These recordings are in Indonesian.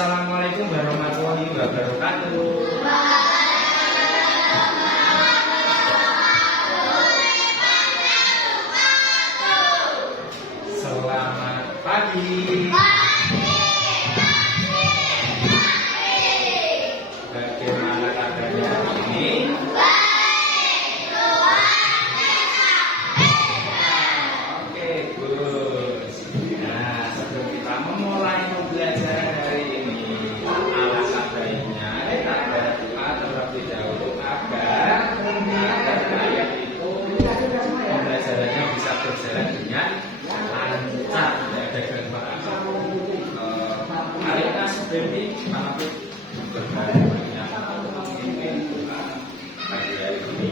Assalamualaikum warahmatullahi wabarakatuh. Selamat pagi. Bagaimana kabarnya hari ini? Oke, bagus. Nah, sebelum kita memulai pembelajaran hari ini, alangkah baiknya kita berdoa terlebih dahulu agar ayat itu pembelajarannya bisa berjalan dengan lancar, tidak ada gangguan apapun. Mari kita sebelumnya pamit berbahagia memimpin pagi hari ini.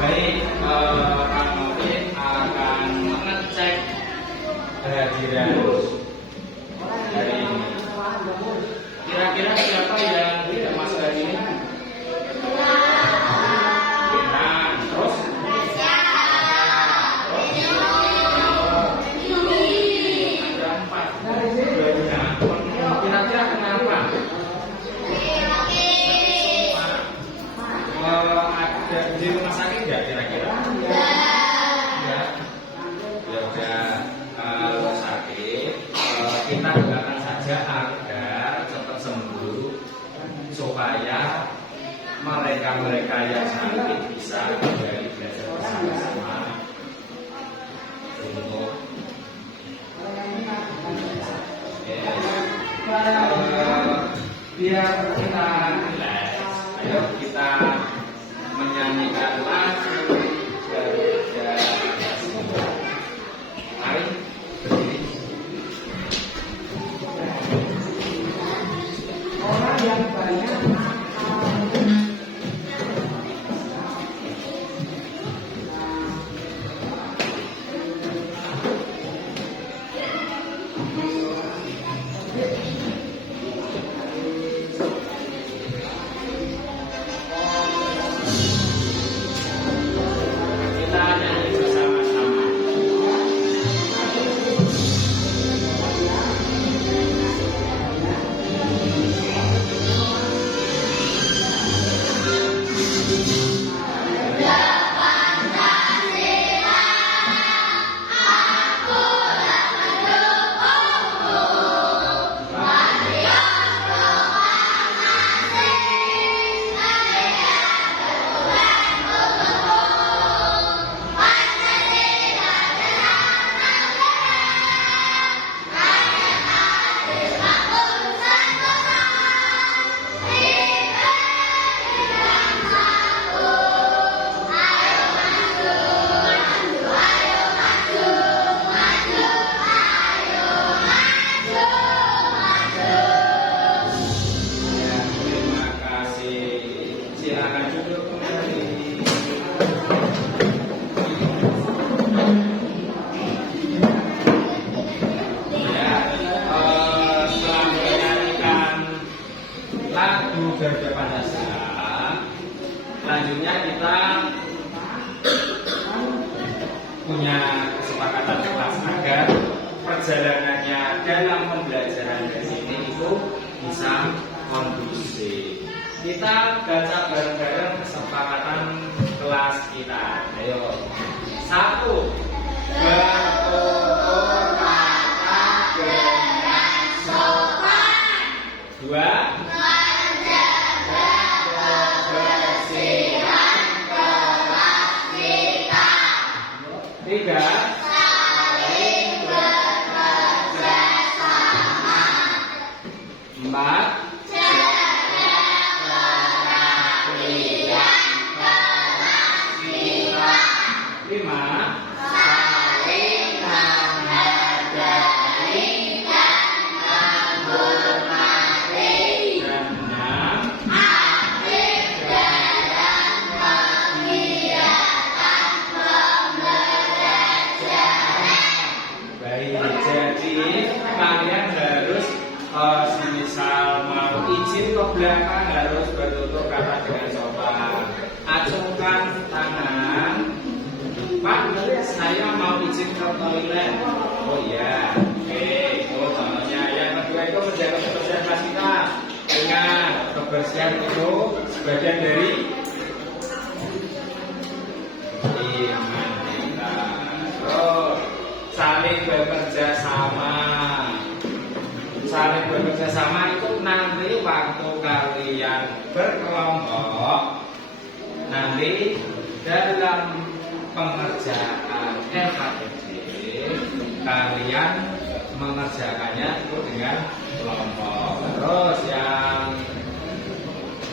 Baik, Kang Novin akan mengecek kehadiran hari ini. Kira-kira siapa yang tidak masuk hari ini? Benar. Terus? Ada 4. Kira-kira kenapa? Ada di rumah sakit nggak kira-kira? Ya. Ya udah, kalau sakit kita doakan saja agar cepat sembuh supaya mereka yang sakit bisa kembali belajar bersama-sama untuk biar kita relax. Ayo kita menyanyikan lagu Garuda. Mari berdiri. Orang yang banyak Garuda Pancasila. Selanjutnya kita punya kesepakatan kelas agar perjalanannya dalam pembelajaran di sini itu bisa kondusif. Kita baca bareng-bareng kesepakatan kelas kita. Ayo. 1. Bertutur kata dengan sopan. 2. Menjaga kebersihan 3. Saling bekerja sama. 4. Jaga perhatian kelas siswa. 5. Saling menghargai dan menghormati. Dan 6. Aktif dalam kegiatan pembelajaran. Baik, jadi kalian harus semisal mau izin ke belakang harus bertutur kata dengan sopan. Acungkan tangan. Pak, saya mau izin ke toilet. Oh iya, oke. Itu contohnya. Yang kedua itu menjaga kebersihan kelas kita. Ingat, kebersihan itu sebagian dari iman kita. Terus saling bekerja sama. Saling bekerja sama itu nanti waktu kalian berkelompok, nanti dalam pengerjaan LKPD kalian mengerjakannya itu dengan kelompok. Terus yang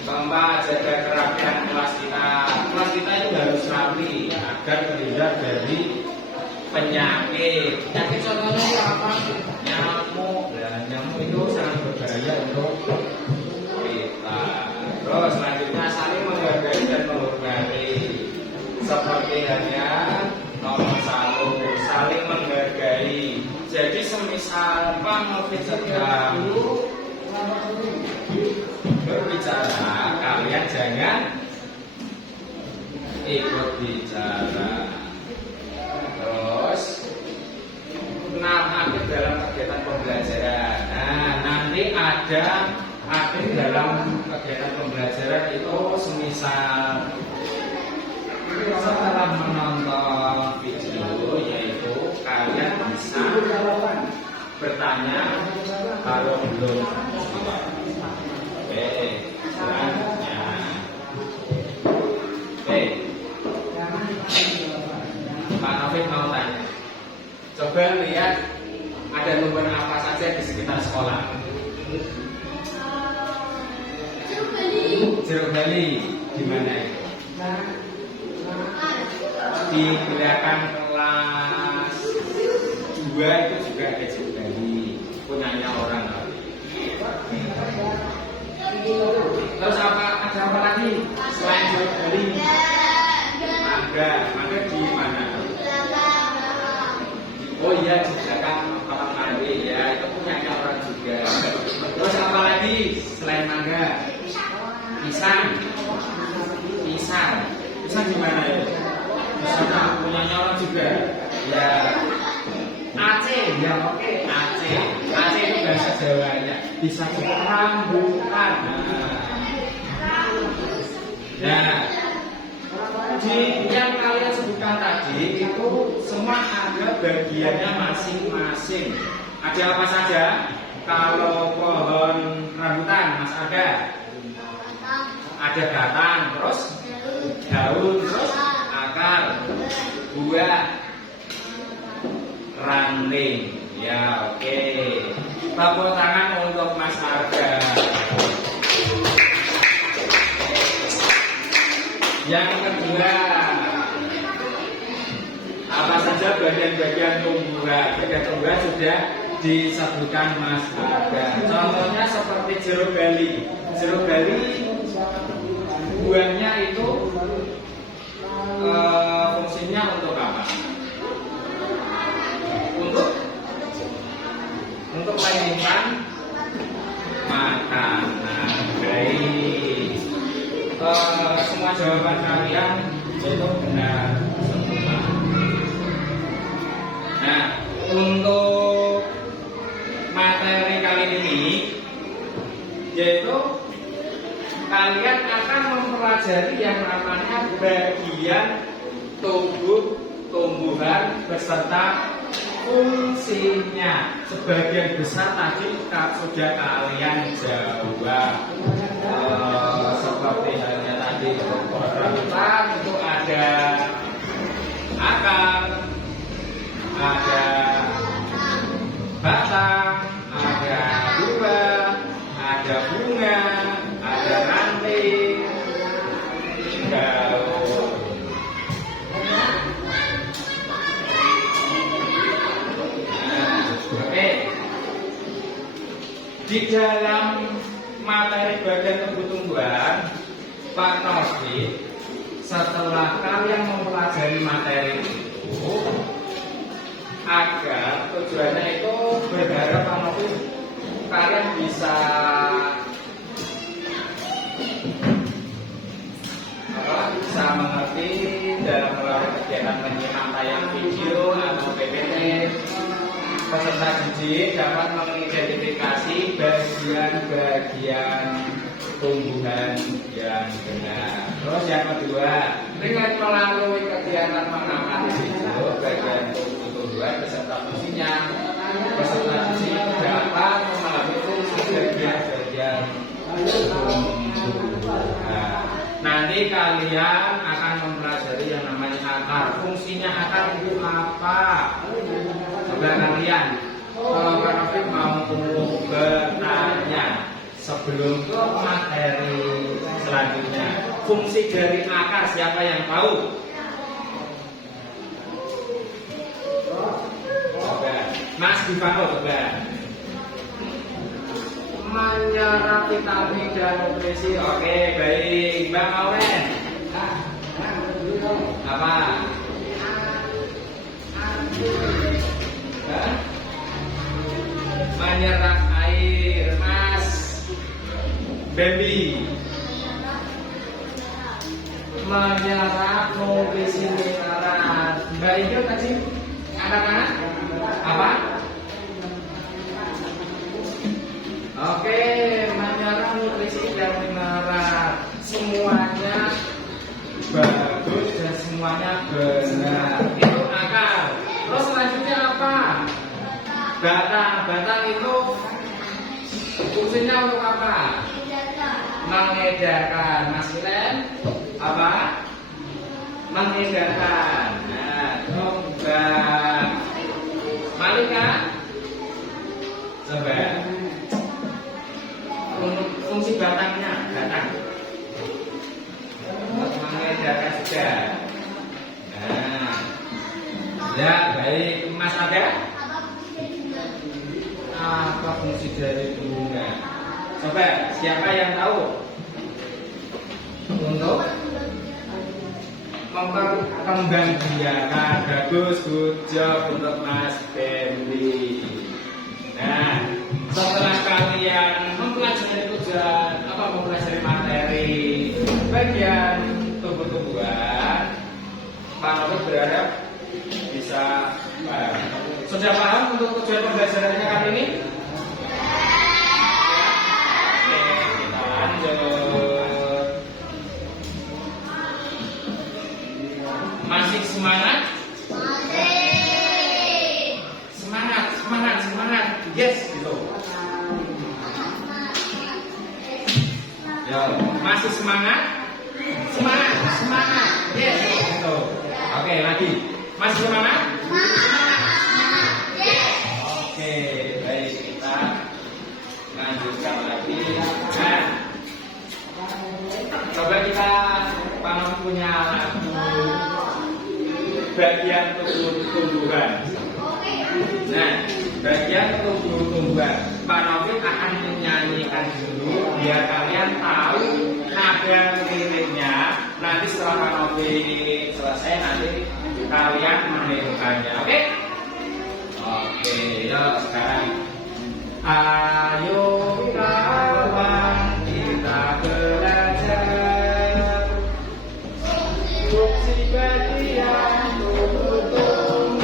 keempat, jaga kerapian kelas kita. Kelas kita itu harus rapi agar terhindar dari penyakit. Penyakit contohnya itu apa? Nyamuk. Dan nyamuk itu sangat berbahaya untuk kita. Terus selanjutnya saling menghargai dan menghormati. Seperti halnya nomor 1, saling menghargai. Jadi semisal Pak Mufid sedang berbicara, kalian jangan ikut bicara. Terus aktif dalam kegiatan pembelajaran. Nah, nanti ada aktif dalam kegiatan pembelajaran itu semisal setelah menonton video, yaitu kalian bisa bertanya kalau belum. Oke, selanjutnya. Oke, Pak Taufik mau tanya. Coba lihat ada tumbuhan apa saja di sekitar sekolah. Jeruk bali. Di mana itu? Di belakang kelas 2 itu juga ada jeruk bali, punyanya orang lain. Terus ada apa lagi selain jeruk bali? Mangga di mana? Oh iya, di belakang kolam mandi ya, itu punyanya orang juga. Terus apa lagi selain mangga? Pisang di mana ya? Pisang punyanya orang juga. Ya, Aceh, ya oke. Aceh itu bahasa Jawanya. Bisa rambutan. Nah, di yang kalian sebutkan tadi itu semua ada bagiannya masing-masing. Ada apa saja? Kalau pohon rambutan, Mas ada batang, terus daun, terus akar, buah, ranting. Ya oke. Tepuk tangan untuk Mas Arga. Yang kedua, apa saja bagian-bagian tumbuhan? Bagian tumbuhan sudah disebutkan Mas Arga. Contohnya seperti jeruk bali. Jeruk bali buahnya itu fungsinya untuk apa? Untuk menyimpan makanan. Baik. Semua jawaban kalian itu benar semua. Nah, untuk materi kali ini yaitu kalian akan mempelajari yang namanya bagian tubuh tumbuhan beserta fungsinya. Sebagian besar tadi sudah kalian jawab. Seperti halnya tadi pohon rambutan itu ada akar, Di dalam materi bagian tubuh tumbuhan, Pak Taufik, setelah kalian mempelajari materi itu, agar tujuannya itu berharap Pak Taufik kalian bisa mengerti dalam melalui kegiatan menyimak tayang video atau PPT. Peserta didik dapat mengidentifikasi bagian-bagian tumbuhan yang benar. Terus yang kedua, dengan melalui kegiatan mengamati video bagian tumbuhan beserta fungsinya, peserta didik dapat memahami fungsi bagian-bagian tumbuhan. Nanti kalian akan mempelajari yang namanya akar. Fungsinya akar itu apa? Coba kalian, kalau Pak Taufik mau bertanya sebelum ke materi selanjutnya, fungsi dari akar siapa yang tahu? Coba, Mas Bivano coba. Menyerap vitamin dan nutrisi. Oke, baik. Bang Awen. Apa? Menyerap air. Mas Baby. Menyerap nutrisi mineral. Mbak Ijo tadi anak-anak apa? Oke, menyerap nutrisi dan mineral. Semuanya bagus dan semuanya benar. Itu akar. Terus selanjutnya apa? Batang. Batang itu fungsinya untuk apa? Mengedarkan. Mas Kilen apa? Mengedarkan. Nah, coba Malika coba. Fungsi batangnya, batang mengedarkan juga. Nah, ya baik. Mas ada? Apa fungsi dari bunga? Coba siapa yang tahu? Untuk memperkembangbiakan. Bagus, good job untuk Mas Bendy. Nah, setelah kalian mempelajari tujuan mempelajari materi bagian tumbuh-tumbuhan, Pak Taufik berharap bisa paham. Sudah paham untuk tujuan pembelajarannya kali ini? Oke, kita lanjut. Masih semangat? Semangat. Yes, gitu. Yo, masih semangat? Semangat. Yes, gitu. Oke, lagi. Masih semangat? Semangat. Yes. Oke, baik, kita lanjutkan lagi. Nah, coba kita punya lagu bagian tumbuhan. Nah, bagian tumbuhan, Pak Taufik akan menyanyikan dulu biar kalian tahu nada liriknya. Nanti setelah Pak Taufik selesai, nanti kalian menirukannya. Oke? Oke, yuk sekarang. Ayo kawan, kita belajar fungsi bagian tumbuhan.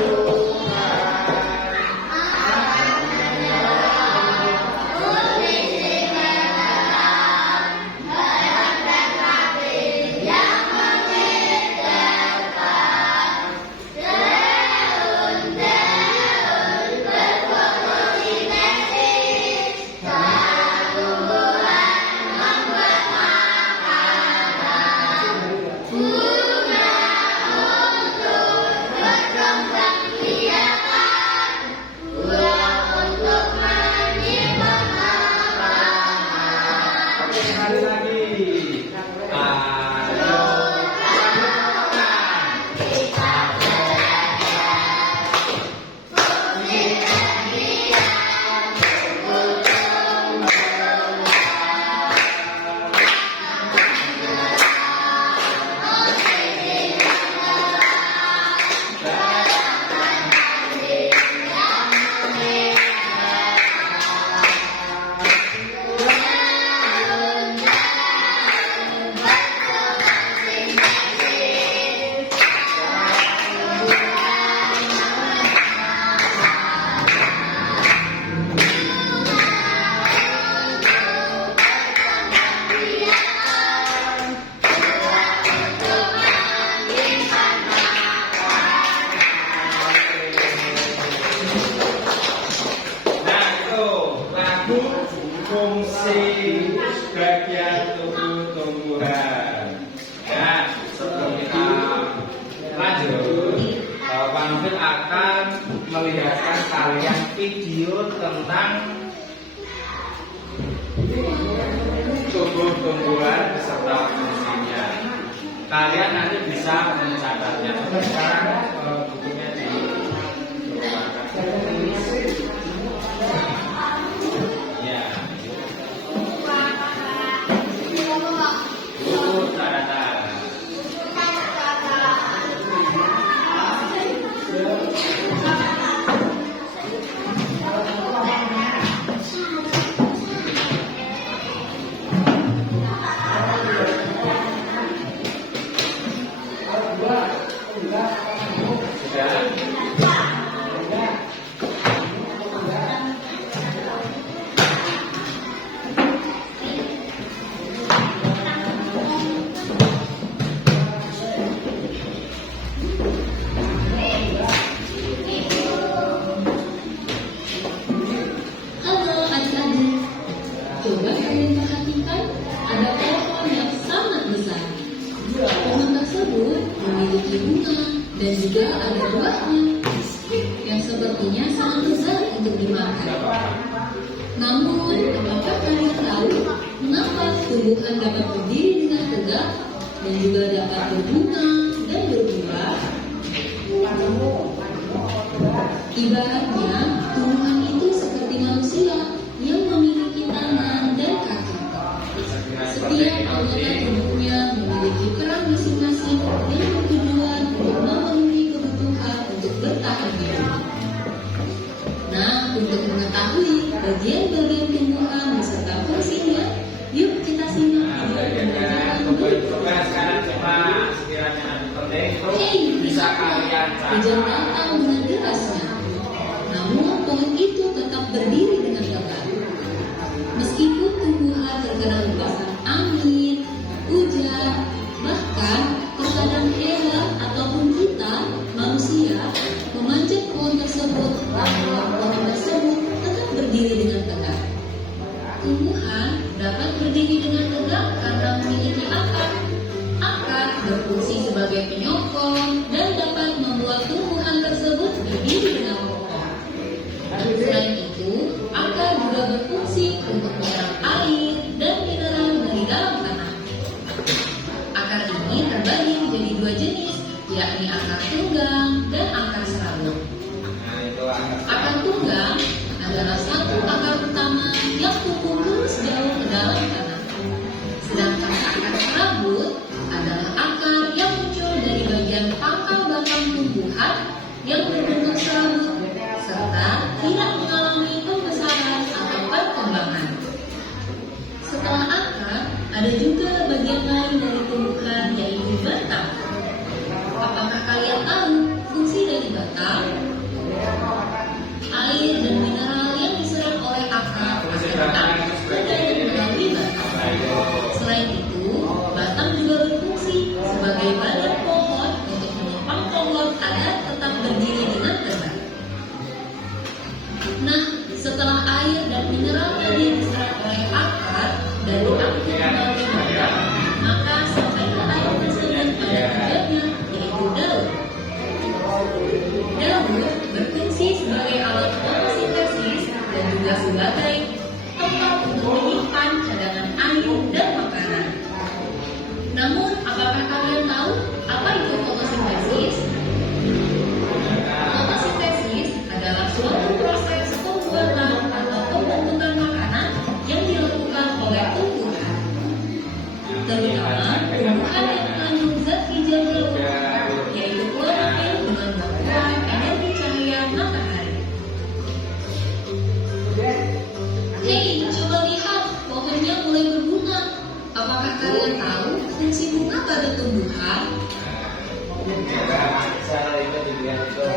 tampil akan melihatkan kalian video tentang tumbuh-tumbuhan beserta fungsinya. Kalian nanti bisa mencatatnya. Sekarang bukunya di ya. Coba kalian perhatikan, ada pohon yang sangat besar. Pohon tersebut memiliki bunga dan juga ada buahnya yang sepertinya sangat besar untuk dimakan. Namun, apakah kalian tahu mengapa tumbuhan dapat berdiri dengan tegak dan juga dapat berbunga dan berbuah? Ibaratnya, tumbuhan itu seperti manusia yang memiliki tangan dan kaki. Setiap anggota tubuhnya memiliki peran masing-masing yang bertujuan untuk memenuhi kebutuhan untuk bertahan hidup. Nah, untuk mengetahui bagian-bagian tumbuhan beserta fungsinya, yuk kita simak sekarang coba sekiranya ada penting itu bisa kalian dijelaskan dengan jelasnya. Namun pohon itu tetap berdiri dengan tegak. Meskipun tumbuhan terkena hempasan angin, hujan, bahkan terkadang hewan ataupun kita, manusia, memanjat pohon tersebut, namun pohon tersebut tetap berdiri dengan tegak. Tumbuhan dapat berdiri dengan tegak karena memiliki akar. Akar berfungsi sebagai penyokong dan dapat membuat tumbuhan tersebut berdiri dengan kokoh. Selain itu, akar juga berfungsi untuk menyerap air dan mineral dari dalam tanah. Akar ini terbagi menjadi dua jenis, yakni akar tunggang dan akar serabut. Akar tunggang adalah satu akar utama yang tumbuh lurus jauh ke dalam tanah. Sedangkan akar serabut adalah akar yang muncul dari bagian pangkal batang tumbuhan yang berbentuk serabut serta tidak mengalami pembesaran atau perkembangan. Setelah akar, ada juga bagian lain dari tumbuhan yaitu batang. Apakah kalian tahu fungsi dari batang? Air dan mineral yang diserap oleh akar akan melalui batang. Selain itu, batang juga berfungsi sebagai badan pohon untuk menopang pohon agar tetap berdiri dengan tegak. Nah, setelah air dan mineral tadi diserap oleh akar dan diangkut melalui batang, maka sampai ke air tersebut pada tujuannya, yaitu daun. Daun berfungsi sebagai alat fotosintesis dan juga sebagai tempat untuk menyimpan cadangan air dan makanan. Namun, apakah kalian tahu apa itu fotosintesis? Fotosintesis adalah suatu proses pembuatan atau pembentukan makanan yang dilakukan oleh tumbuhan, terutama tumbuhan yang mengandung zat hijau jauh, yaitu klorofil dengan bantuan energi cahaya matahari. Hei, coba lihat, pohonnya mulai berbunga. Apakah kalian tahu fungsi bunga pada tumbuhan?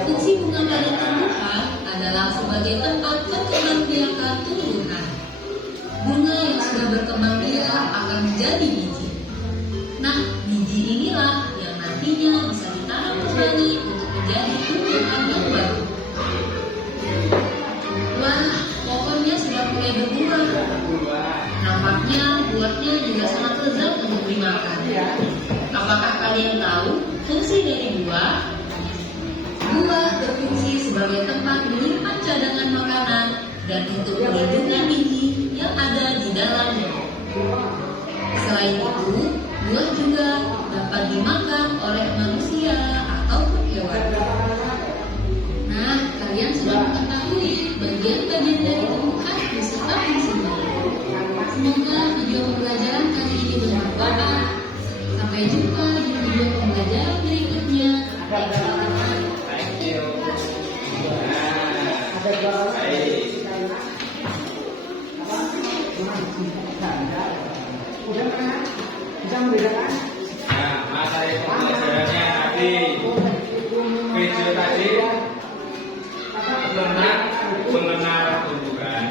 Fungsi bunga pada tumbuhan adalah sebagai tempat perkembangbiakan tumbuhan. Bunga yang sudah berkembang biak akan menjadi biji. Nah, biji inilah yang nantinya bisa ditanam kembali untuk menjadi tumbuhan yang baru. Wah, pohonnya sudah mulai berbuah. Nampaknya buahnya juga sangat lezat untuk dimakan. Apakah kalian tahu fungsi dari buah? Buah dan untuk melindungi biji yang ada di dalamnya. Selain itu, buah juga dapat dimakan oleh manusia ataupun hewan. Nah, kalian sudah mengetahui bagian-bagian dari tumbuhan beserta fungsinya. Semoga video pembelajaran kali ini bermanfaat. Sampai jumpa di video pembelajaran berikutnya. Thank you. Baik. Bisa membedakan? Nah, materi pembelajarannya tadi, video tadi tentang mengenal tumbuhan.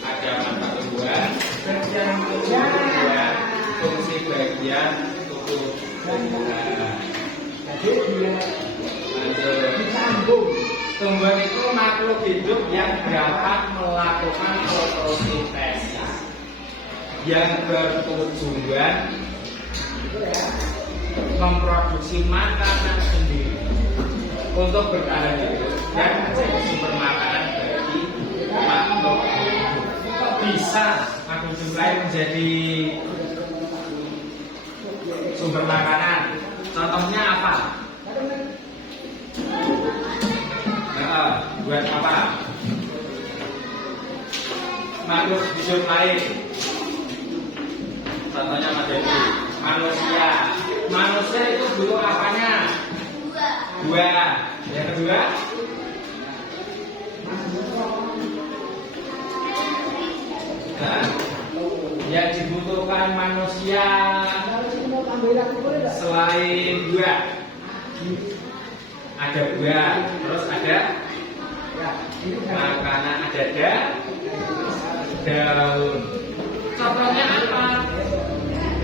Ada mata tumbuhan, bagian tubuh tumbuhan, fungsi bagian tubuh tumbuhan. Jadi dia Lanjut. disambung. Tumbuhan itu makhluk hidup yang dapat melakukan fotosintesis yang bertujuan memproduksi makanan sendiri untuk bertahan hidup dan menjadi sumber makanan bagi makhluk hidup. Kok bisa makhluk hidup lain menjadi sumber makanan? Contohnya apa? Buat apa? Makhluk hidup lain. Contohnya manusia. Manusia itu butuh apanya? Buah. Yang kedua? Nah, yang dibutuhkan manusia selain buah, ada buah, terus ada makanan, ada daun. Contohnya apa?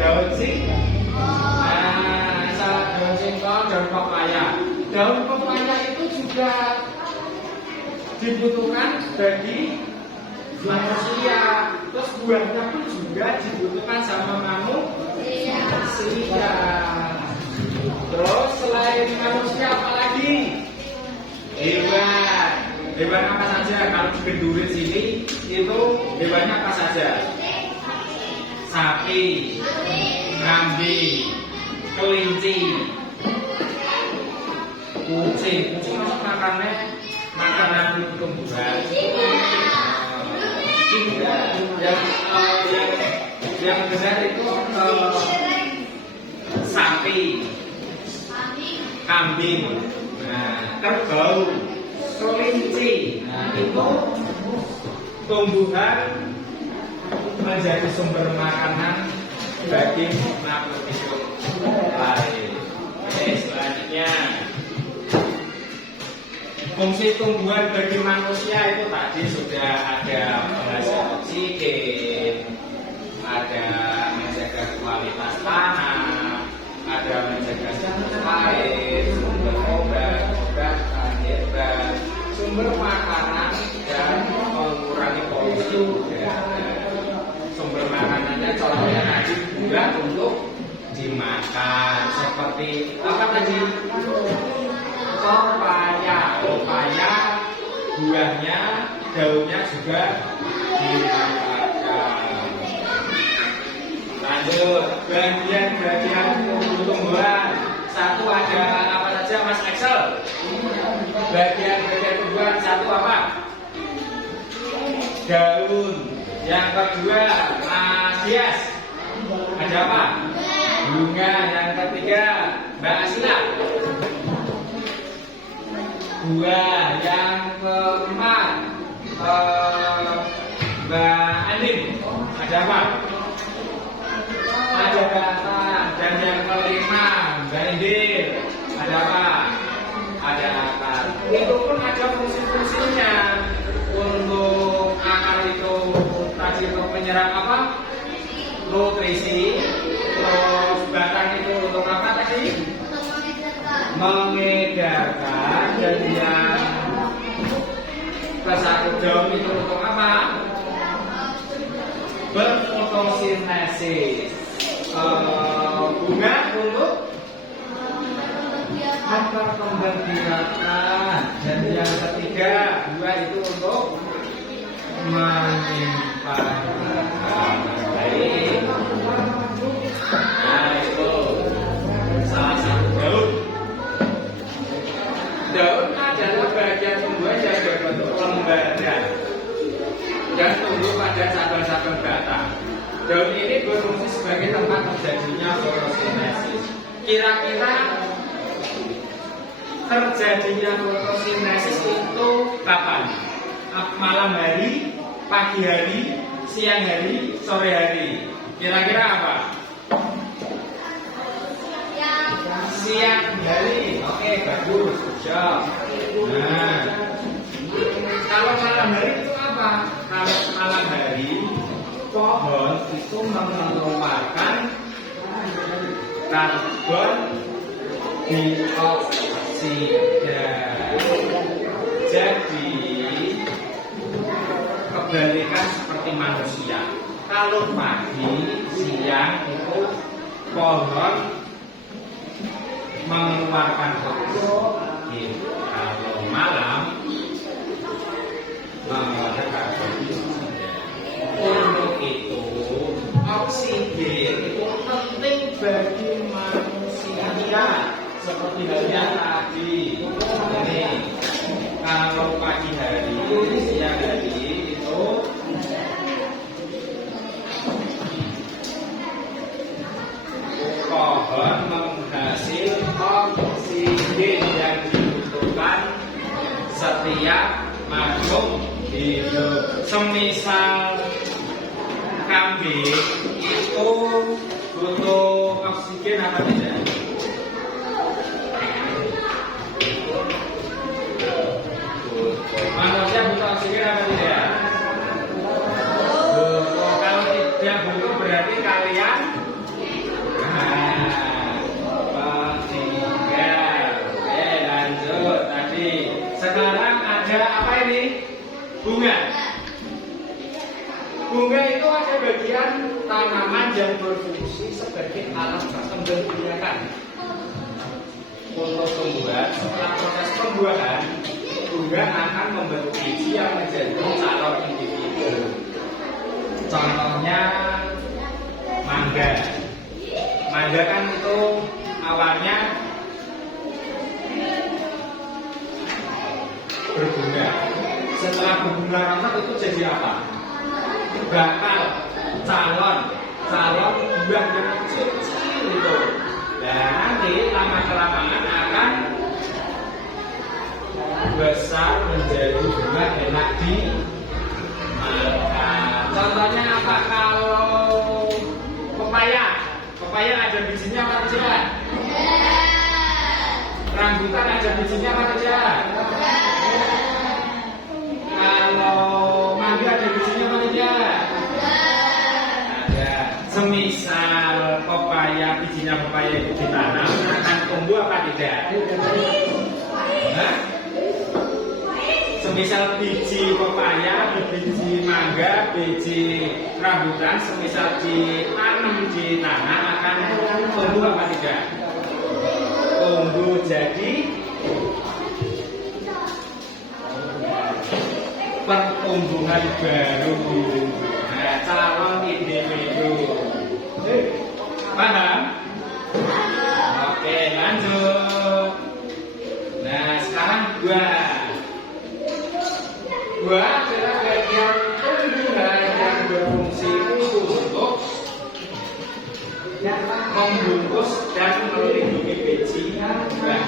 Daun daun singkong, daun pepaya. Daun pepaya itu juga dibutuhkan bagi manusia. Terus buahnya pun juga dibutuhkan sama manusia. Terus selain manusia apa lagi? Hewan. Hewan apa saja? Kalau di sini itu hewannya apa saja? Sapi, kambing, kelinci, kucing. Kucing masuk makanan tumbuhan. Yang benar itu sapi, kambing, kerbau, kelinci. Nah, itu tumbuhan menjadi sumber makanan bagi makhluk hidup lain. Oke, selanjutnya fungsi tumbuhan bagi manusia itu tadi sudah ada penghasil oksigen, ada menjaga kualitas tanah, ada menjaga sumber air, sumber obat-obatan, herbal, sumber makanan dan mengurangi polusi udara. Sumber makanannya contohnya tadi buah untuk dimakan, seperti apa tadi? Pepaya, buahnya, daunnya juga dimakan. Lanjut, bagian-bagian tumbuhan. Satu ada apa saja, Mas Excel? Bagian-bagian tumbuhan satu apa? Daun. Yang kedua, Mas Dias, ada apa? Bunga. Yang ketiga, Mbak Asila, buah. Yang keempat, Mbak Andin, ada apa? Ada batang. Dan yang kelima, Mbak Indin, ada apa? Ada akar. Itu pun ada fungsi-fungsinya. Untuk akar itu tadi untuk menyerap apa? Nutrisi. Terus batang itu untuk apa tadi? Mengedarkan. Dan yang kesatu daun itu untuk apa? Berfotosintesis. Bunga untuk mempermudah perkembangbiakan. Dan yang ketiga, dua itu untuk menyimpan baik. Nah itu salah satu daun. Daun adalah bagian tumbuhan yang berbentuk lembaran dan tumbuh pada cabang-cabang batang. Daun ini berfungsi sebagai tempat terjadinya fotosintesis. Kira-kira terjadinya fotosintesis itu kapan? Malam hari, pagi hari, siang hari, sore hari. Kira-kira apa? Siang hari. Oke, bagus. Job. Nah, kalau malam hari itu apa? Kalau malam hari, pohon itu mengeluarkan karbon dioksida. Jadi kebalikan seperti manusia. Kalau pagi, siang itu pohon mengeluarkan oksigen. Kalau malam mengeluarkan karbon dioksida. Untuk itu oksigen itu penting bagi manusia. Seperti halnya tadi. Ini kalau pagi hari, siang hari itu pohon menghasilkan oksigen yang dibutuhkan setiap makhluk hidup. Semisal kambing itu butuh oksigen apa tidak? Manusia butuh oksigen apa tidak? Butuh. Kalau tidak butuh berarti kalian tinggal. Oke, lanjut. Tadi sekarang ada apa ini? Bunga. Bunga itu ada bagian tanaman yang berfungsi sebagai alat perkembangbiakan. Untuk tumbuhan, setelah proses pembuahan, bunga akan membentuk biji yang menjadi calon individu. Contohnya mangga. Mangga kan itu awalnya berbunga. Setelah berbunga rontok itu jadi apa? Bakal calon buah yang kecil itu. Dan nanti lama kelamaan akan besar menjadi bunga enak dimakan. Contohnya apa? Kalau pepaya ada bijinya apa tidak? Rambutan ada bijinya apa tidak? Kalau mangga ada bijinya apa tidak? Ada. Semisal bijinya pepaya itu ditanam akan tumbuh apa tidak? Hah? Semisal biji pepaya, biji mangga, biji rambutan, semisal ditanam di tanah akan tumbuh apa tidak? Tumbuh jadi pertumbuhan baru. Nah, calon individu. Paham? Oke, lanjut. Nah, sekarang buah adalah bagian tumbuhan yang berfungsi untuk membungkus dan melindungi biji buah.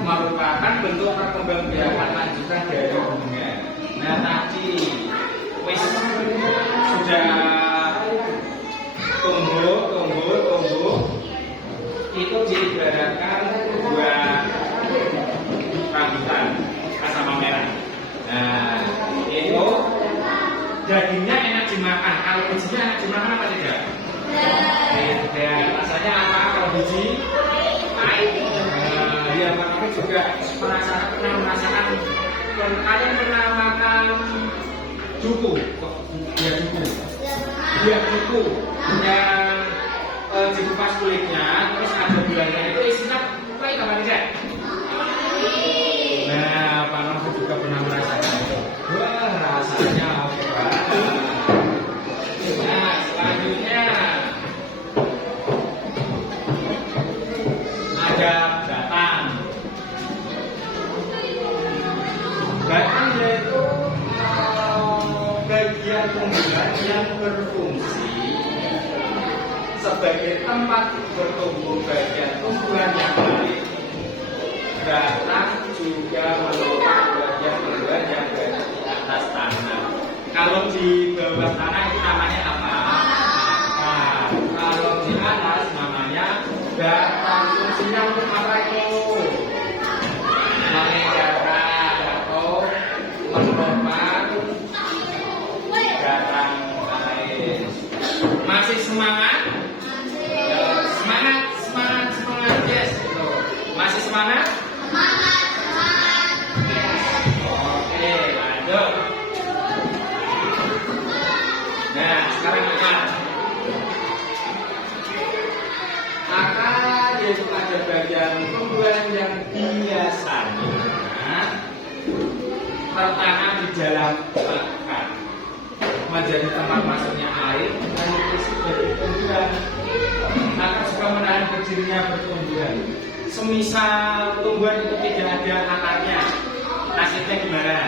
Merupakan bentuk perkembangbiakan lanjutan dari bunga. Nah, tadi sudah tumbuh itu diibaratkan buah rambutan asam merah. Nah, itu dagingnya enak dimakan. Kalau bijinya enak dimakan apa tidak? Dan rasanya apa kalau biji? Pahit. Ya, makanya juga pernah merasakan. Kalian pernah makan duku? Ya duku yang dikupas kulitnya, terus ada gulanya itu isinya pahit apa tidak? yang berfungsi sebagai tempat bertumbuh bagian tumbuhan yang lain. Batang juga menopang bagian tumbuhan yang berada di atas tanah. Kalau di bawah tanah itu namanya apa? Nah, kalau di atas namanya batang. Fungsinya untuk apa itu? Mengedarkan atau menopang batang lain. Masih semangat? Ya, semangat, yes. Gitu. Masih semangat? Oke, lanjut. Nah, sekarang akar yaitu ada bagian tumbuhan yang biasanya tertanam di dalam akar, menjadi tempat masuknya air dan nutrisi dari tumbuhan. Akar juga menahan berdirinya pertumbuhan. Semisal tumbuhan itu tidak ada akarnya, nasibnya gimana?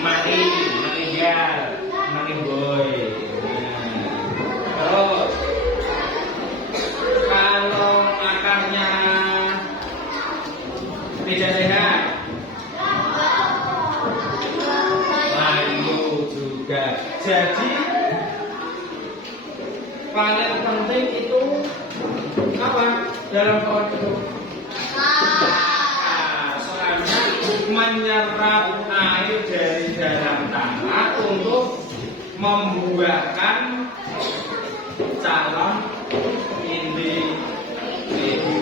Mati, meninggal, menimboy. Terus kalau akarnya tidak sehat, layu juga. Jadi paling penting itu apa dalam pohon itu? Soalnya menyerap air dari dalam tanah untuk membuahkan calon individu.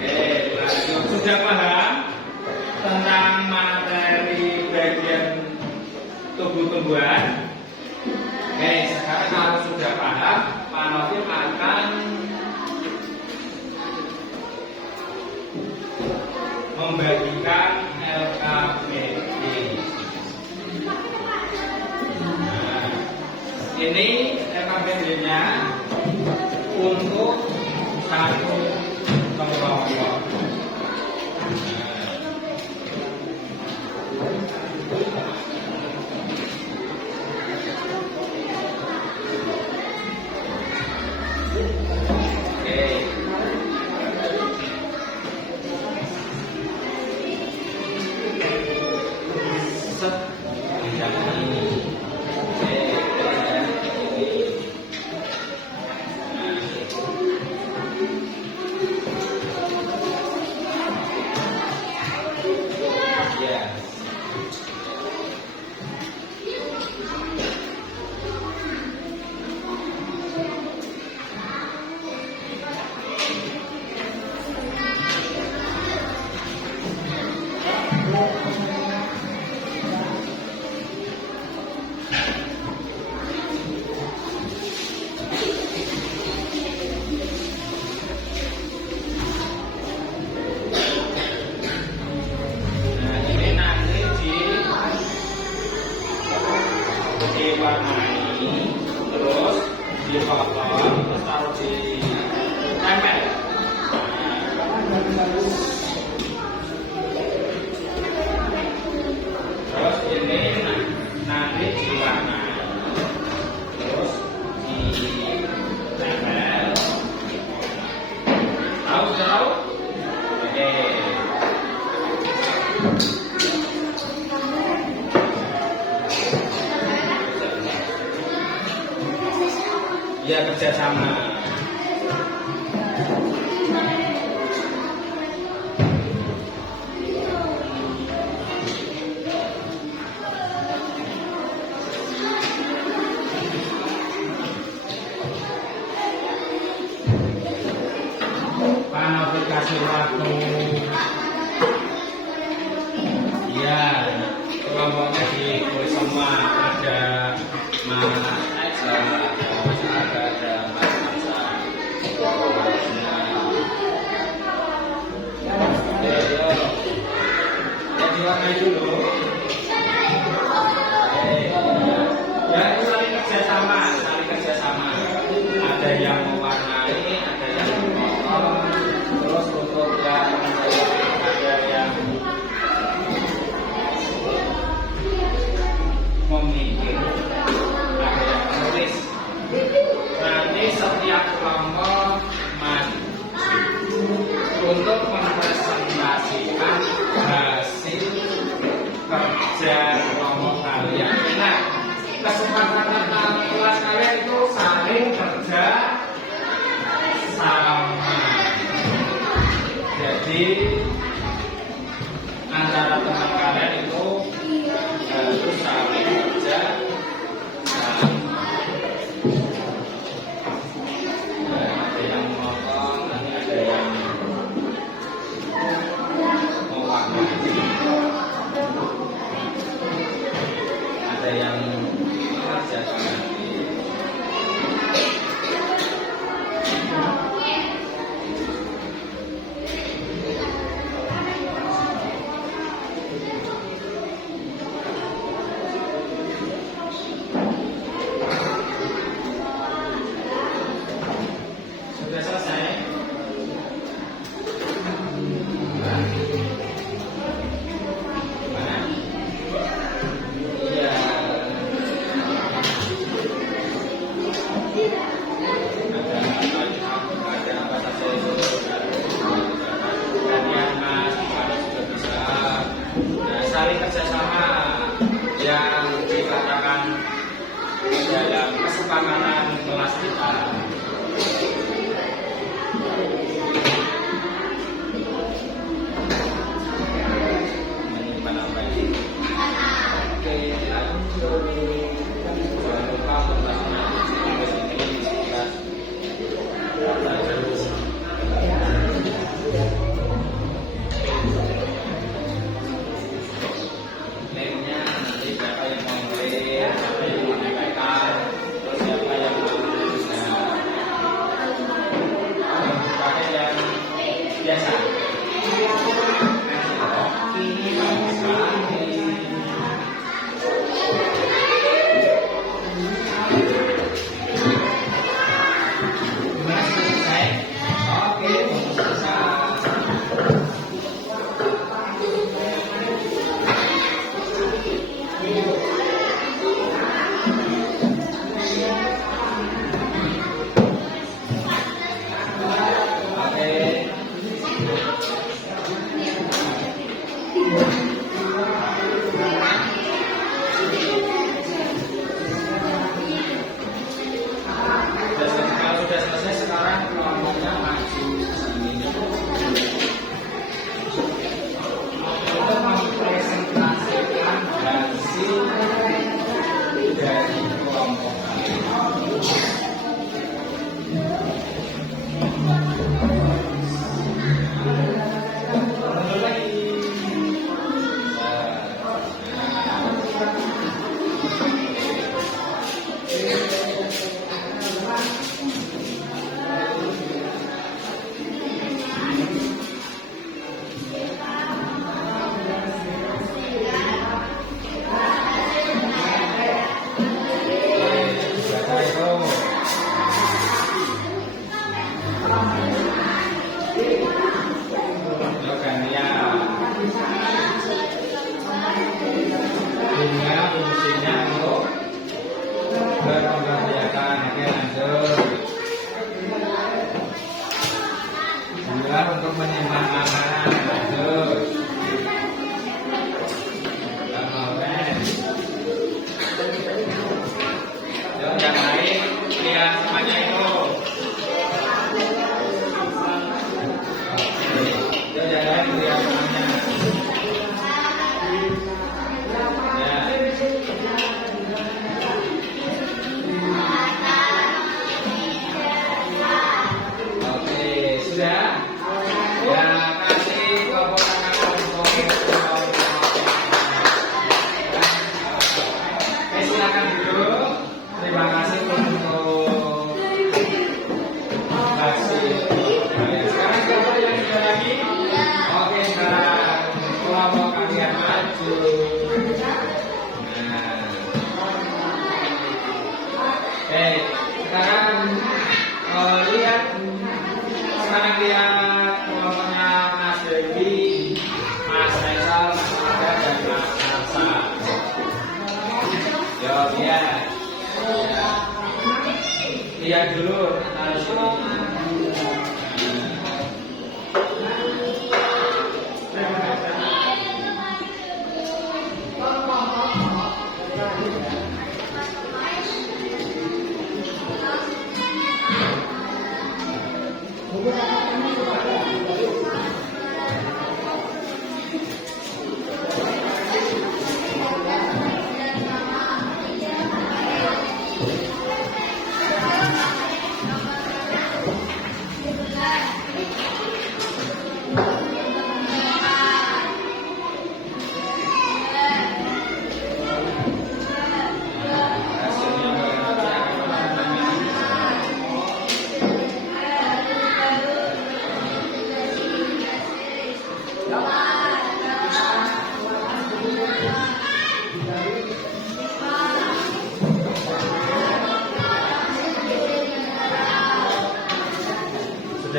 Oke, lanjut. Sudah paham tentang materi bagian tumbuh-tumbuhan? Oke, sekarang kalau sudah paham, Pak Novim akan membagikan LKPD. Nah, ini LKPD-nya untuk satu kelompok. Diwarnai, terus dipotong, terus taruh di tempel. Terus ini nanti diwarnai, terus ditempel. Tahu? Oke. Ya, kerjasama. Panofikasi waktu. Ya, kelompoknya ditulis semua. Ada diwarnai dulu. Ya, itu saling kerjasama. Ada yang mewarnai, ada yang memotong, terus untuk yang ada yang memikir. kerjasama yang dikatakan dalam kesepakatan kelas kita. Menyimpan apa ini? Oke, lanjut. Jangan lupa bertanya ini sekitar terus. Lemnya nanti siapa yang mau mulai, siapa yang mau menyampaikan, terus siapa yang mau pakai yang biasa. Ini bagus sekali. Gimana selesai? Oke, selesai. Oke. Kalau sudah selesai sekarang kelompoknya maju ke sini untuk mempresentasikan hasil dari kelompok kami. Mundur lagi. Bunga fungsinya untuk berpemberdayaan. Oke, lanjut. Bunga untuk menyimpan makanan. Lanjut. Kemudian yang lain lihat semuanya itu. Yang lain lihat semuanya. Sudah? Ya, kasih kelompok anak-anak. Silakan duduk. Terima kasih untuk kasih. Sekarang siapa yang sudah lagi? Oke, sekarang kelompok kalian maju. Nah. Oke, sekarang lihat. Sekarang lihat kelompoknya Mas Dewi, Mas Faisal, Mas Ada, dan Mas Narsa. Yo, lihat. Lihat dulu. Harus sudah?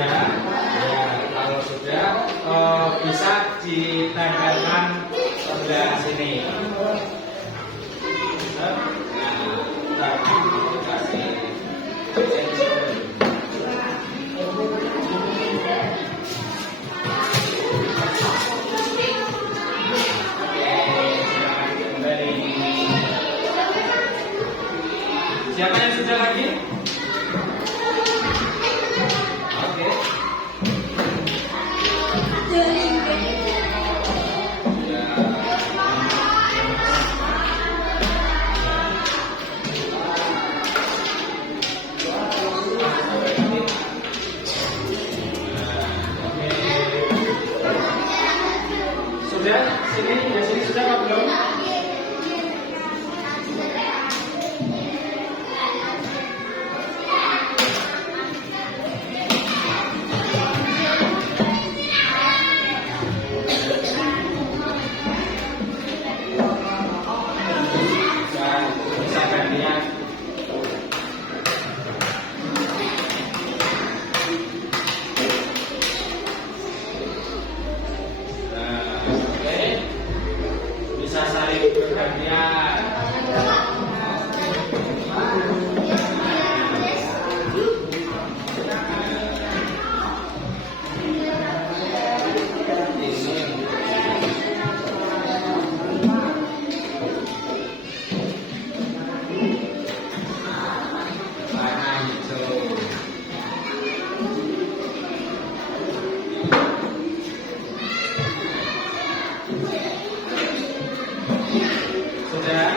Ya, kalau sudah bisa ditempelkan sebelah sini. Nah, kasih Sudah lagi? Oke. Sudah, sini, ya sini sudah apa belum? Bisa gantian. Oke. Bisa saling bergantian. Warna hijau. Sudah?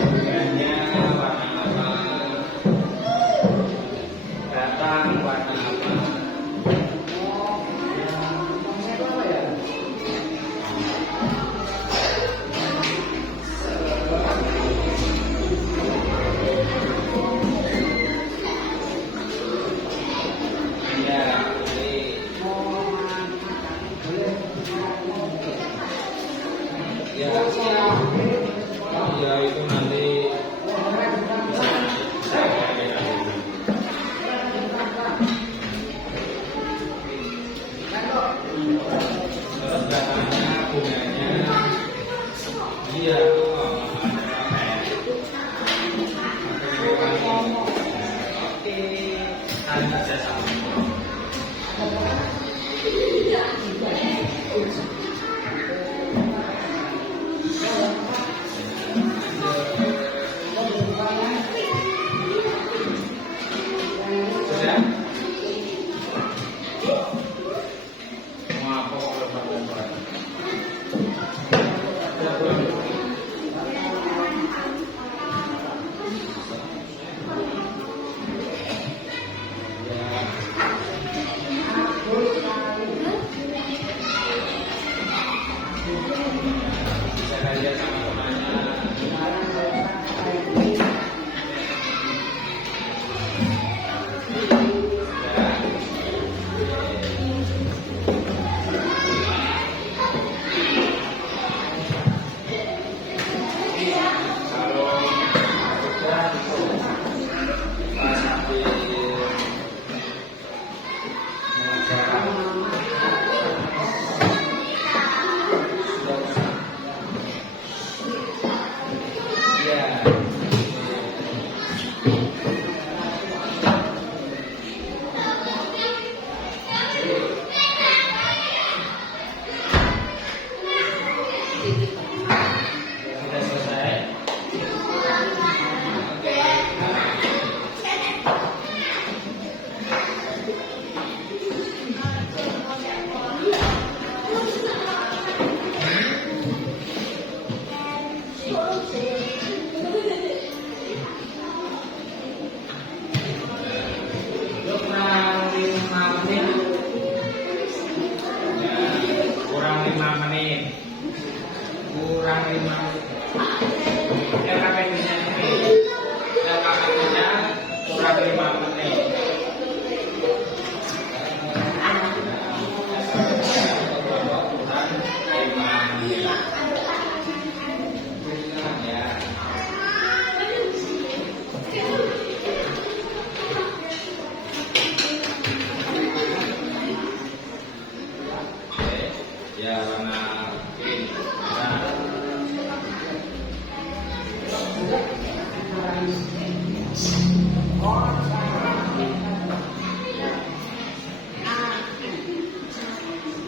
Warnanya warna apa? Datang warna apa? Ya, ya, ya itu nanti terus datanya bunganya iya oke saling kerjasama. Sudah? Mau apa lompat-lompat? Sudah belum? Bisa kalian sama temannya. Kalau sudah pas sampai ya. Sudah selesai. Kurang 5 menit. Ya, kurang 5 menit. Kurang 5 menit. LKPD-nya ini, LKPD-nya kurang 5 menit. Kurang 5 menit. Ya. Oke, ya warna pink. Nah.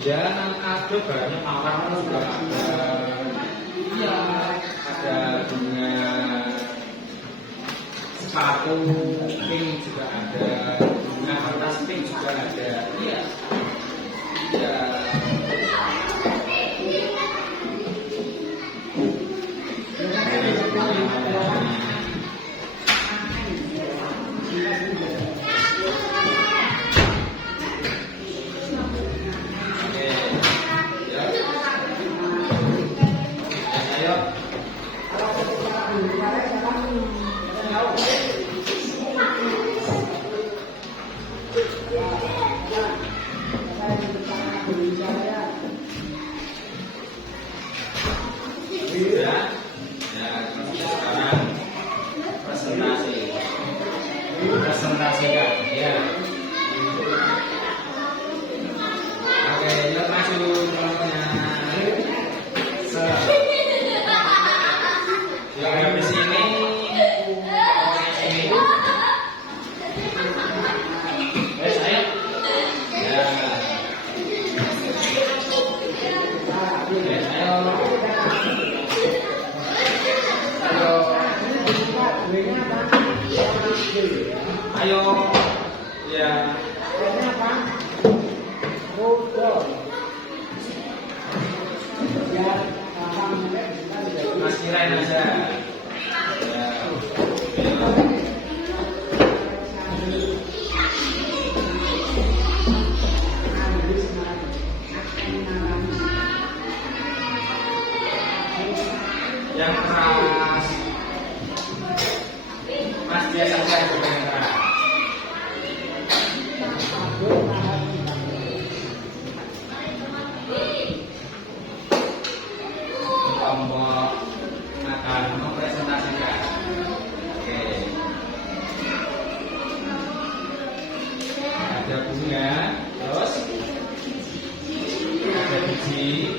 Ya, ada banyak mawar juga ada. Iya, ada bunga sepatu pink juga ada, bunga kertas pink juga ada. Iya. Iya. Presentasikan, ya. Oke, yuk maju kelompoknya. Yang habis ini, ayo. Ya. Ayo, ya. Mas kirain aja. Ya. Yang keras. Mas biasa saya juga yang keras. Kelompok akan mempresentasikan. Oke. Ada bunga, terus ada biji.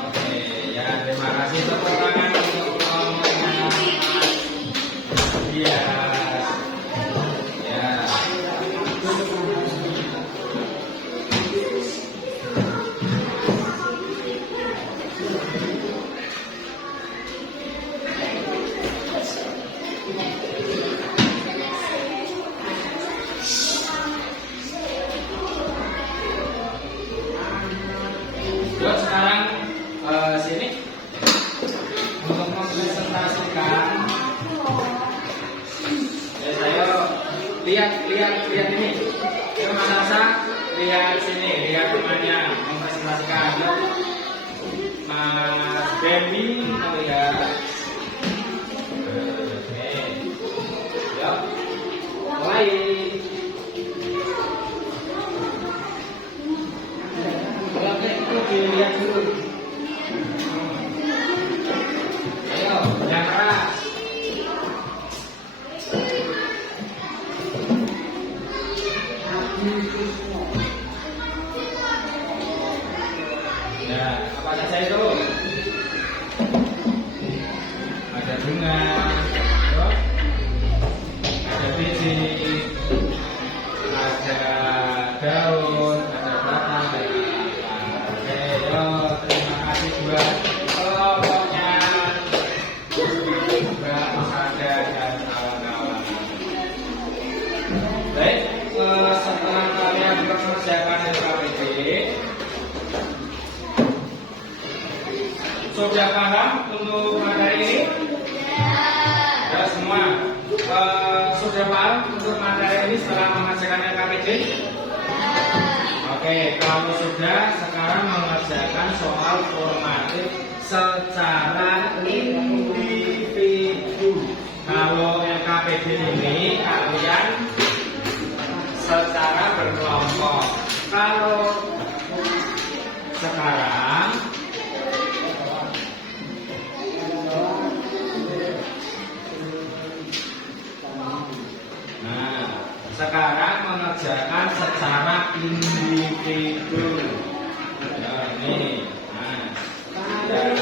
Oke, ya terima kasih tepuk tangan untuk kelompoknya. Iya. Ya. Yuk sekarang sini untuk mempresentasikan. Ya saya lihat ini. Yuk Mas Asa, lihat sini, lihat temannya mempresentasikan. Yuk Mas Debbie melihat. Oke. Yuk mulai. Lihat dulu. Ayo, yang keras. Ya, apa saja itu? Ada bunga, ada biji, ada daun, ada batang, terima kasih buat kelompoknya Mbak Musada dan kawan-kawan. Baik, setelah kalian mengerjakan SKPD, sudah paham untuk materi ini? Ya semua. Sudah paham untuk materi ini setelah mengerjakan SKPD? Oke, kalau sudah, sekarang mengerjakan soal formatif secara individu. Kalau LKPD ini kalian secara berkelompok. Kalau sekarang sekarang mengerjakan secara individu. Ya, ini. Nah, ya.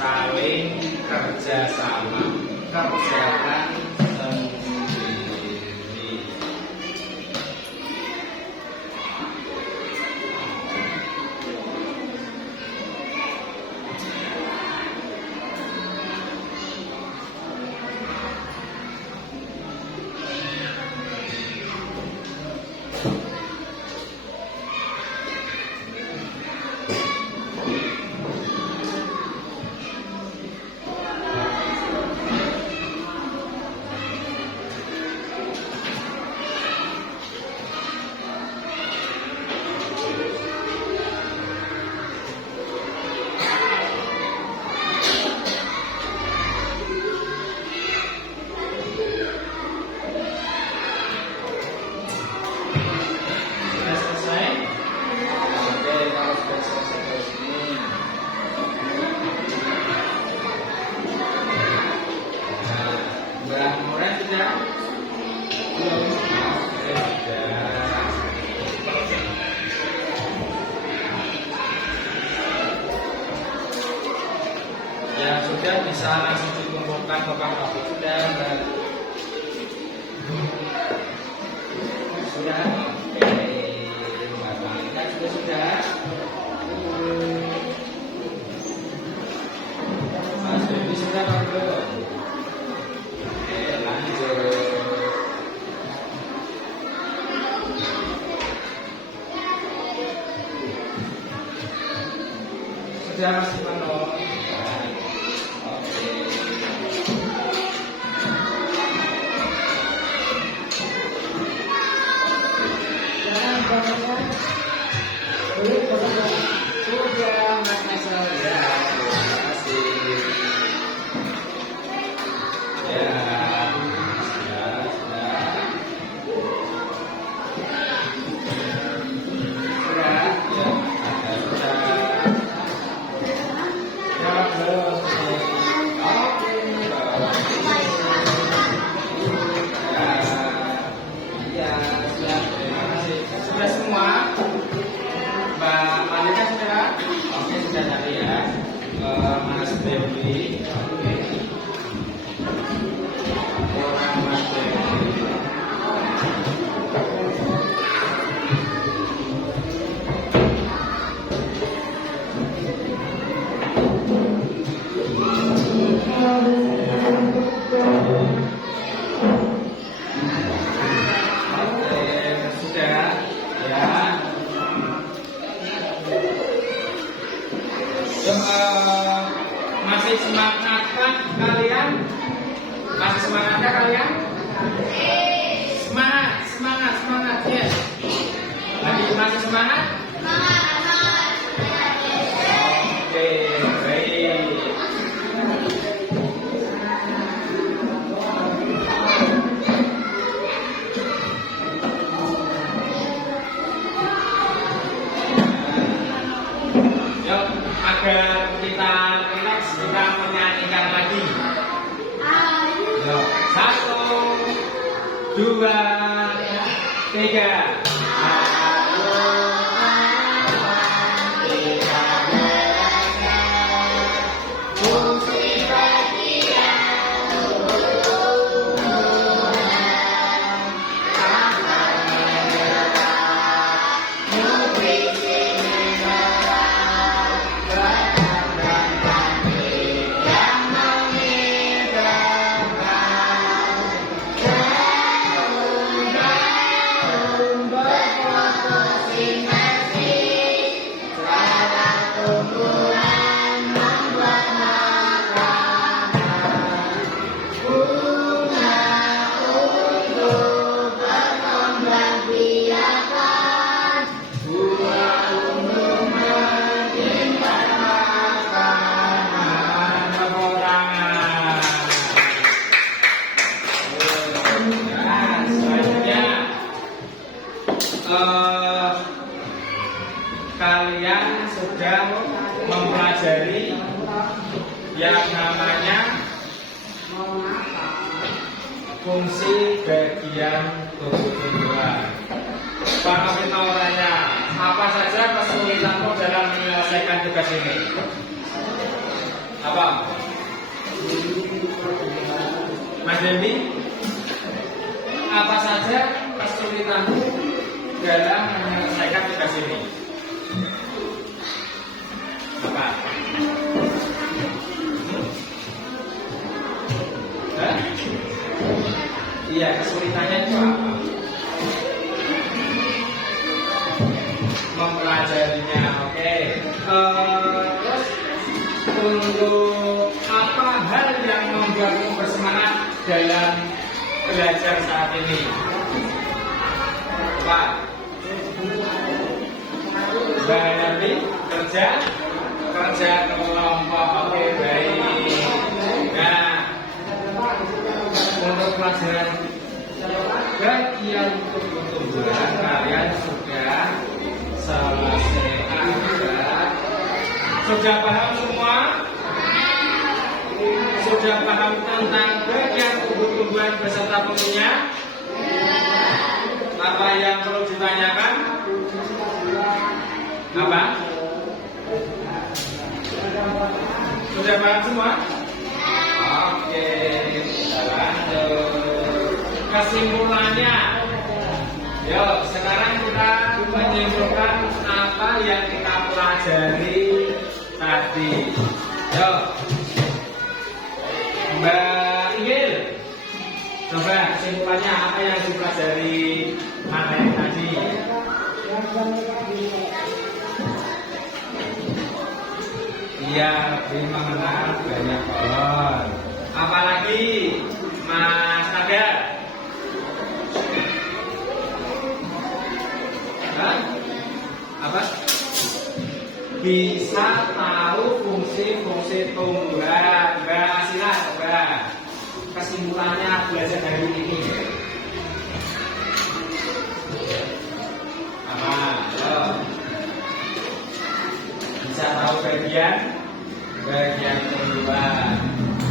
saling kerjasama, kerjakan sendiri. Yang sudah bisa langsung dikumpulkan bapak-bapak sudah. Sudah, oke. Bapak sudah. Mas Dewi sudah Pak Bro. Oke, lanjut. Sudah Mas Mano. Sudah Mas Nesel, ya, terima kasih. Ya, sudah. Sudah, ya, ada sudah. Ya, belum. Oke, ya, sudah, terima kasih. Sudah semua. Mbak Malika sudah? Oke, sudah tadi ya. Mas Dewi. Orang Mas Dewi. Oke, sudah ya. Masih semangatkah kalian? Masih semangatkah kalian? Semangat, yes. Lagi masih semangat? Oke, baik. Yuk, agar kita relax, kita menyanyikan lagi. Yuk, 1, 2, 3. Kalian sudah mempelajari yang namanya fungsi bagian tubuh tumbuhan. Pak Orangnya, apa saja kesulitanmu dalam menyelesaikan tugas ini? Apa? Mas Dendi, apa saja kesulitanmu dalam menyelesaikan tugas ini? Apa? Hah? Iya, kesulitannya itu apa? Mempelajarinya, oke. Terus untuk apa hal yang membuatmu bersemangat dalam belajar saat ini? Apa? Berarti kerja kelompok, oke, baik. Nah, untuk pelajaran bagian pertumbuhan kalian sudah selesai. Sudah paham semua? Sudah paham tentang bagian tumbuh-tumbuhan beserta fungsinya? Apa yang perlu ditanyakan? Apa? Sudah paham semua? Oke, kita lanjut. Kesimpulannya, yuk sekarang kita menyimpulkan apa yang kita pelajari tadi. Yuk, Mbak Ingil, coba kesimpulannya apa yang dipelajari materi tadi? Iya, lebih mengenal banyak pohon. Apalagi Mas Naga? Hah? Apa? Bisa tahu fungsi-fungsi tumbuhan. Mbak Asila, coba kesimpulannya belajar hari ini. Apa? Ayo. Bisa tahu bagian tumbuhan.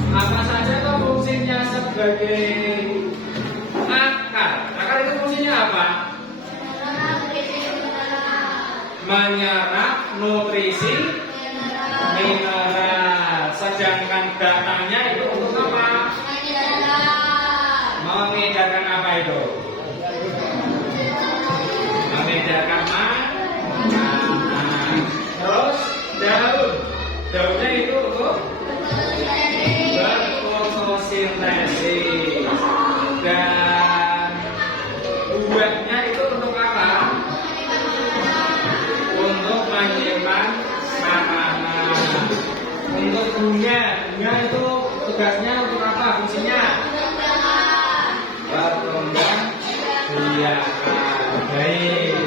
Apa saja tuh fungsinya sebagai akar? Akar itu fungsinya apa? Menyerap nutrisi mineral. Sedangkan batangnya itu untuk apa? Mengedarkan apa itu? Mengedarkan makanan. Terus daunnya itu untuk berfotosintesis. Dan buahnya itu untuk apa? Untuk menyimpan makanan. Untuk bunga itu tugasnya untuk apa? Fungsinya berkembang biakan. Baik.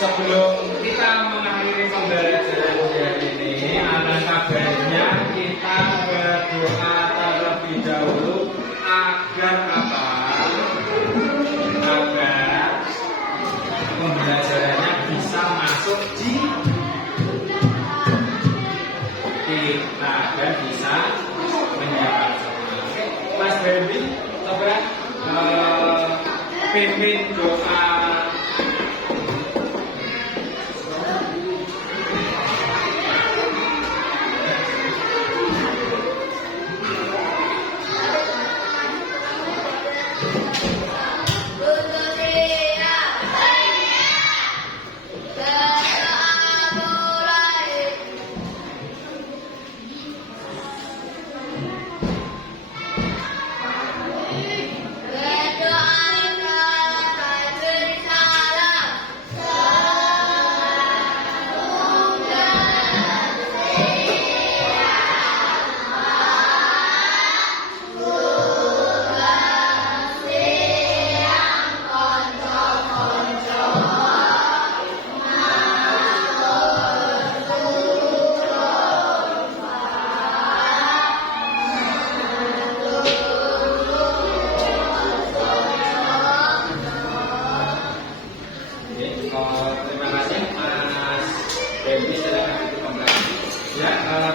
Sebelum kita mengakhiri pembelajaran hari ini, alangkah baiknya kita berdoa terlebih dahulu agar apa? Agar pembelajarannya bisa masuk di kita dan bisa menyiapkan semua. Oke, Mas Baby, coba pimpin doa.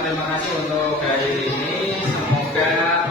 Terima kasih untuk hari ini. Semoga